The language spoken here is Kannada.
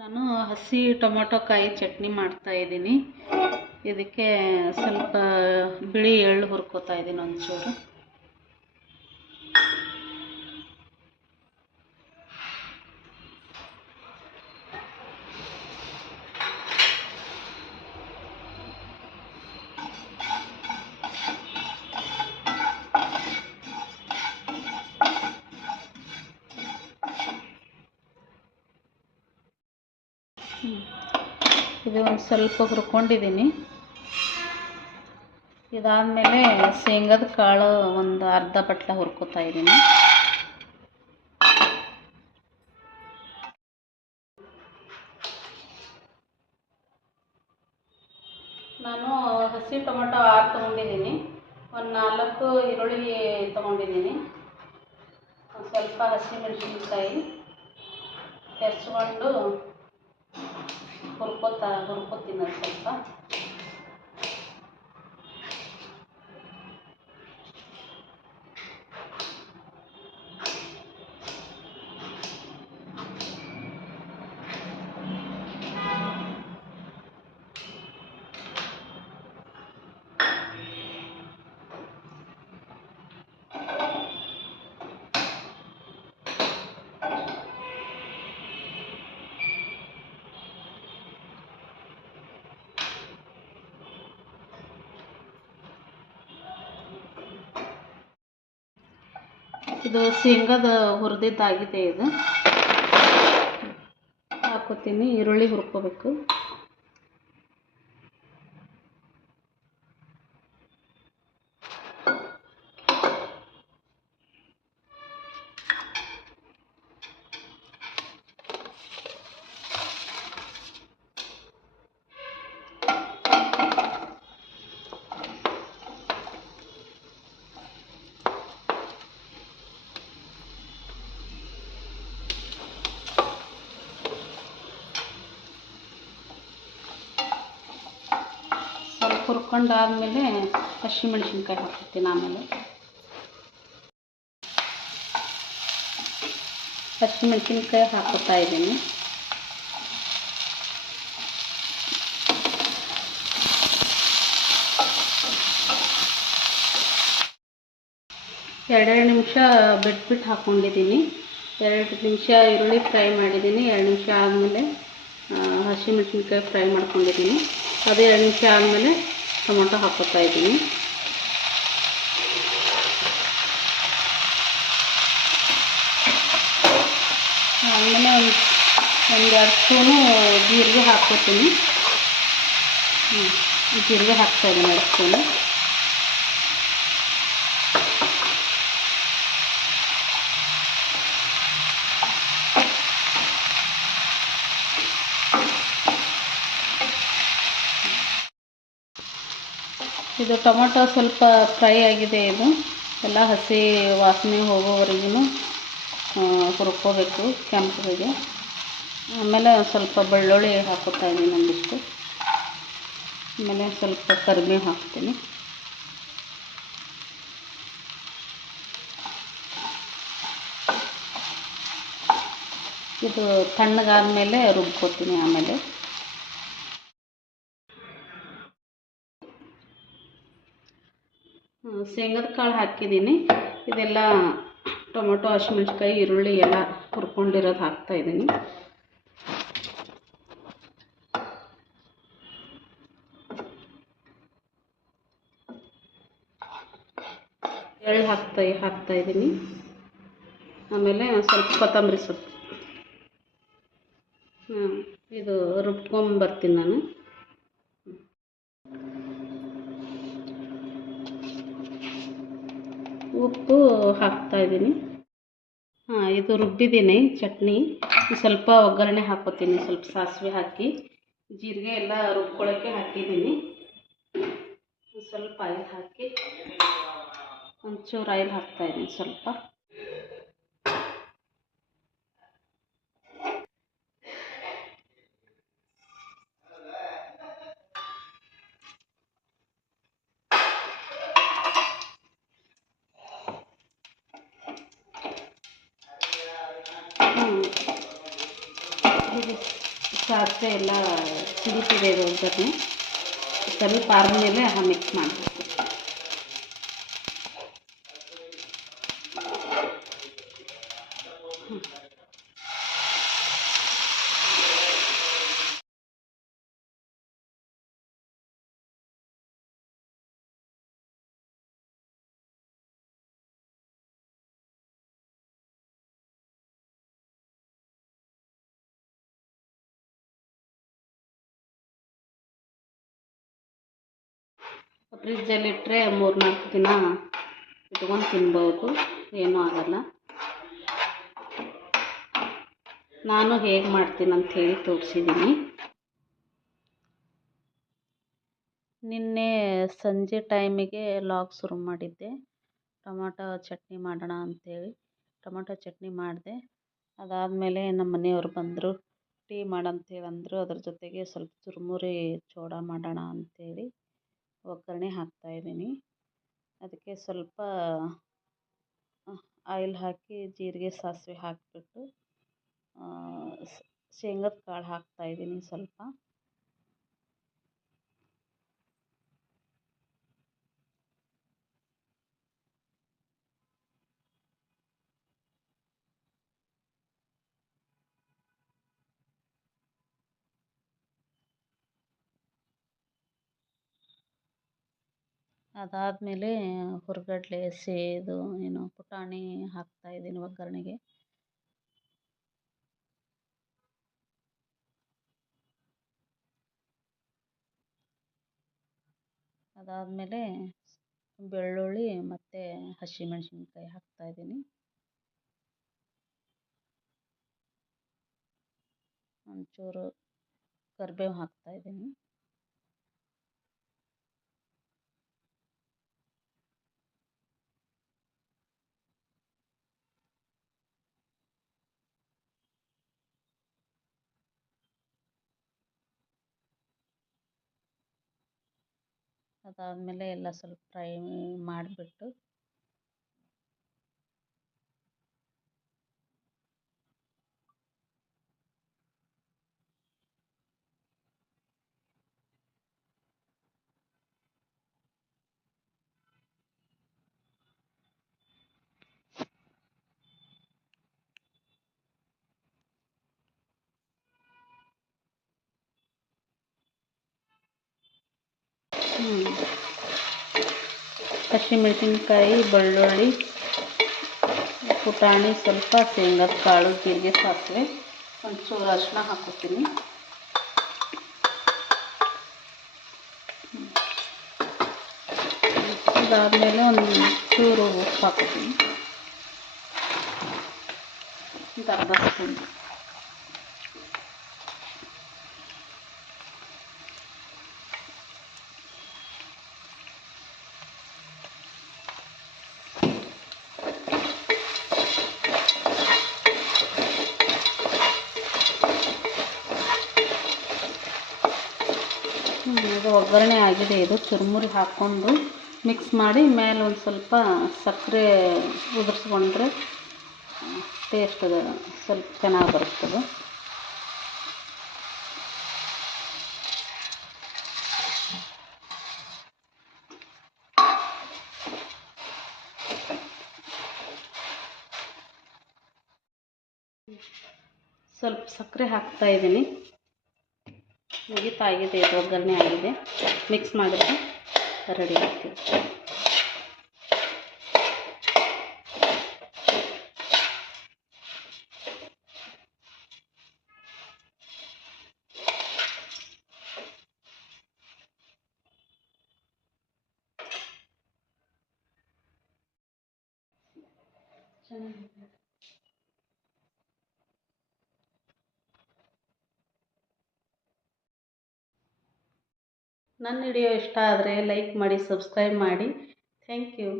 ನಾನು ಹಸಿ ಟೊಮೊಟೊ ಕಾಯಿ ಚಟ್ನಿ ಮಾಡ್ತಾ ಇದ್ದೀನಿ. ಇದಕ್ಕೆ ಸ್ವಲ್ಪ ಬಿಳಿ ಎಳ್ಳು ಹುರ್ಕೋತಾ ಇದ್ದೀನಿ ಒಂಚೂರು. ಇದು ಒಂದು ಸ್ವಲ್ಪ ಹುರ್ಕೊಂಡಿದ್ದೀನಿ. ಇದಾದಮೇಲೆ ಶೇಂಗದ ಕಾಳು ಒಂದು ಅರ್ಧ ಬಟ್ಲ ಹುರ್ಕೋತಾ ಇದ್ದೀನಿ. ನಾನು ಹಸಿ ಟೊಮೊಟೊ 6 ತೊಗೊಂಡಿದ್ದೀನಿ. ಒಂದು 4 ಈರುಳ್ಳಿ ತೊಗೊಂಡಿದ್ದೀನಿ. ಒಂದು ಸ್ವಲ್ಪ ಹಸಿಮೆಣಸಿನ್ಕಾಯಿ ಹೆಚ್ಚಿಕೊಂಡು ಹುರ್ಕೋತೀನಿ ಅದು ಸ್ವಲ್ಪ. ಇದು ಶೇಂಗಾದ ಹುರಿದಿದ್ದಾಗಿದೆ. ಇದು ಹಾಕೋತೀನಿ. ಈರುಳ್ಳಿ ಹುರ್ಕೋಬೇಕು. ಸ್ವಲ್ಪ ಹುರ್ಕೊಂಡಾದ್ಮೇಲೆ ಹಸಿಮೆಣಸಿನ್ಕಾಯಿ ಹಾಕ್ತೀನಿ. ಆಮೇಲೆ ಹಸಿಮೆಣಸಿನ್ಕಾಯಿ ಹಾಕೋತಾ ಇದ್ದೀನಿ. ಎರಡೆರಡು ನಿಮಿಷ ಬಿಟ್ಬಿಟ್ಟು ಹಾಕ್ಕೊಂಡಿದ್ದೀನಿ. 2 ನಿಮಿಷ ಈರುಳ್ಳಿ ಫ್ರೈ ಮಾಡಿದ್ದೀನಿ. 2 ನಿಮಿಷ ಆದಮೇಲೆ ಹಸಿಮೆಣಸಿನ್ಕಾಯಿ ಫ್ರೈ ಮಾಡ್ಕೊಂಡಿದ್ದೀನಿ. ಅದು 2 ನಿಮಿಷ ಆದಮೇಲೆ ಟೊಮೊಟೊ ಹಾಕೋತಾ ಇದ್ದೀನಿ. ಆಮೇಲೆ ಒಂದು 2 ಸ್ಪೂನು ಜೀರಿಗೆ ಹಾಕ್ಕೋತೀನಿ. ಜೀರಿಗೆ ಹಾಕ್ತಾಯಿದ್ದೀನಿ 2 ಸ್ಪೂನು. ಇದು ಟೊಮೊಟೊ ಸ್ವಲ್ಪ ಫ್ರೈ ಆಗಿದೆ. ಇದು ಎಲ್ಲ ಹಸಿ ವಾಸನೆ ಹೋಗೋವರೆಗೂ ಹುರ್ಕೋಬೇಕು ಕೆಂಪಗೆ. ಆಮೇಲೆ ಸ್ವಲ್ಪ ಬೆಳ್ಳುಳ್ಳಿ ಹಾಕೋತಾ ಇದ್ದೀನಿ ಒಂದಿಷ್ಟು. ಆಮೇಲೆ ಸ್ವಲ್ಪ ಕರಿಬೇವು ಹಾಕ್ತೀನಿ. ಇದು ತಣ್ಣಗಾದ್ಮೇಲೆ ರುಬ್ಕೋತೀನಿ. ಆಮೇಲೆ ಶೇಂಗದ ಕಾಳು ಹಾಕಿದ್ದೀನಿ. ಇದೆಲ್ಲ ಟೊಮೊಟೊ, ಹಸಿಮೆಣಸಿನ್ಕಾಯಿ, ಈರುಳ್ಳಿ ಎಲ್ಲ ಹುರ್ಕೊಂಡಿರೋದು ಹಾಕ್ತಾಯಿದ್ದೀನಿ. ಎಳ್ಳು ಹಾಕ್ತಾಯಿದ್ದೀನಿ. ಆಮೇಲೆ ಸ್ವಲ್ಪ ಕೊತ್ತಂಬರಿ ಸೊಪ್ಪು. ಇದು ರುಬ್ಕೊಂಬರ್ತೀನಿ ನಾನು. ಉಪ್ಪು ಹಾಕ್ತಾಯಿದ್ದೀನಿ. ಇದು ರುಬ್ಬಿದ್ದೀನಿ ಚಟ್ನಿ. ಸ್ವಲ್ಪ ಒಗ್ಗರಣೆ ಹಾಕ್ಕೋತೀನಿ. ಸ್ವಲ್ಪ ಸಾಸಿವೆ ಹಾಕಿ ಜೀರಿಗೆ ಎಲ್ಲ ರುಬ್ಕೊಳ್ಳೋಕ್ಕೆ ಹಾಕಿದ್ದೀನಿ. ಸ್ವಲ್ಪ ಆಯಿಲ್ ಹಾಕಿ ಒಂಚೂರು ಆಯಿಲ್ ಹಾಕ್ತಾಯಿದ್ದೀನಿ ಸ್ವಲ್ಪ. ಸಾಸಿವೆ ಎಲ್ಲ ಸಿಡಿತಿದೆ ಇದು ಒಗ್ಗರಣೆ. ಸ್ವಲ್ಪ ಆದ್ಮೇಲೆ ಮಿಕ್ಸ್ ಮಾಡಬೇಕು. ಫ್ರಿಜ್ಜಲ್ಲಿಟ್ಟರೆ 3-4 ದಿನ ಇಟ್ಕೊಂಡು ತಿನ್ಬೋದು, ಏನೂ ಆಗಲ್ಲ. ನಾನು ಹೇಗೆ ಮಾಡ್ತೀನಿ ಅಂಥೇಳಿ ತೋರಿಸಿದ್ದೀನಿ. ನಿನ್ನೆ ಸಂಜೆ ಟೈಮಿಗೆ ಲಾಗ್ ಶುರು ಮಾಡಿದ್ದೆ, ಟೊಮಾಟೊ ಚಟ್ನಿ ಮಾಡೋಣ ಅಂಥೇಳಿ. ಟೊಮಾಟೊ ಚಟ್ನಿ ಮಾಡಿದೆ. ಅದಾದಮೇಲೆ ನಮ್ಮ ಮನೆಯವರು ಬಂದರು, ಟೀ ಮಾಡಂತೇಳಿ ಅಂದರು. ಅದ್ರ ಜೊತೆಗೆ ಸ್ವಲ್ಪ ಚುರುಮುರಿ ಚೂಡ ಮಾಡೋಣ ಅಂಥೇಳಿ ಒಗ್ಗರಣೆ ಹಾಕ್ತಾಯಿದ್ದೀನಿ. ಅದಕ್ಕೆ ಸ್ವಲ್ಪ ಆಯಿಲ್ ಹಾಕಿ ಜೀರಿಗೆ ಸಾಸಿವೆ ಹಾಕಿಬಿಟ್ಟು ಶೇಂಗದ ಕಾಳು ಹಾಕ್ತಾಯಿದ್ದೀನಿ ಸ್ವಲ್ಪ. ಅದಾದಮೇಲೆ ಹುರ್ಗಡ್ಲೆ ಇದು ಏನು ಪುಟಾಣಿ ಹಾಕ್ತಾಯಿದ್ದೀನಿ ಒಗ್ಗರಣೆಗೆ. ಅದಾದಮೇಲೆ ಬೆಳ್ಳುಳ್ಳಿ ಮತ್ತು ಹಸಿಮೆಣ್ಸಿನ್ಕಾಯಿ ಹಾಕ್ತಾಯಿದ್ದೀನಿ. ಒಂಚೂರು ಕರಿಬೇವು ಹಾಕ್ತಾಯಿದ್ದೀನಿ. ಅದಾದಮೇಲೆ ಎಲ್ಲ ಸ್ವಲ್ಪ ಫ್ರೈ ಮಾಡಿಬಿಟ್ಟು ಹಸಿಮೆಣ್ಸಿನ್ಕಾಯಿ, ಬೆಳ್ಳುಳ್ಳಿ, ಪುಟಾಣಿ, ಸ್ವಲ್ಪ ಶೇಂಗದ ಕಾಳು, ಜೀರಿಗೆ ಸಾಸಿವೆ, ಒಂಚೂರು ಅರಿಶಿನ ಹಾಕೋತೀನಿ. ಅದಾದಮೇಲೆ ಒಂದು ಚೂರು ಉಪ್ಪು ಹಾಕೋತೀನಿ, ಒಂದು ಅರ್ಧ ಸ್ಪೂನ್. ಇದು ಒಗ್ಗರಣೆ ಆಗಿದೆ. ಇದು ಚುರುಮುರಿ ಹಾಕ್ಕೊಂಡು ಮಿಕ್ಸ್ ಮಾಡಿ ಮೇಲೆ ಒಂದು ಸ್ವಲ್ಪ ಸಕ್ಕರೆ ಉದುರಿಸ್ಕೊಂಡ್ರೆ ಟೇಸ್ಟ್ ಸ್ವಲ್ಪ ಚೆನ್ನಾಗಿ ಬರ್ತದೆ. ಸ್ವಲ್ಪ ಸಕ್ಕರೆ ಹಾಕ್ತಾಯಿದ್ದೀನಿ. ಮುಗಿತಾಗಿದೆ, ಇದು ಒಗ್ಗರಣೆ ಆಗಿದೆ. ಮಿಕ್ಸ್ ಮಾಡಿದ್ರೆ ರೆಡಿ ಆಗ್ತದೆ. ನನ್ನ ವಿಡಿಯೋ ಇಷ್ಟ ಆದರೆ ಲೈಕ್ ಮಾಡಿ, ಸಬ್ಸ್ಕ್ರೈಬ್ ಮಾಡಿ. Thank you.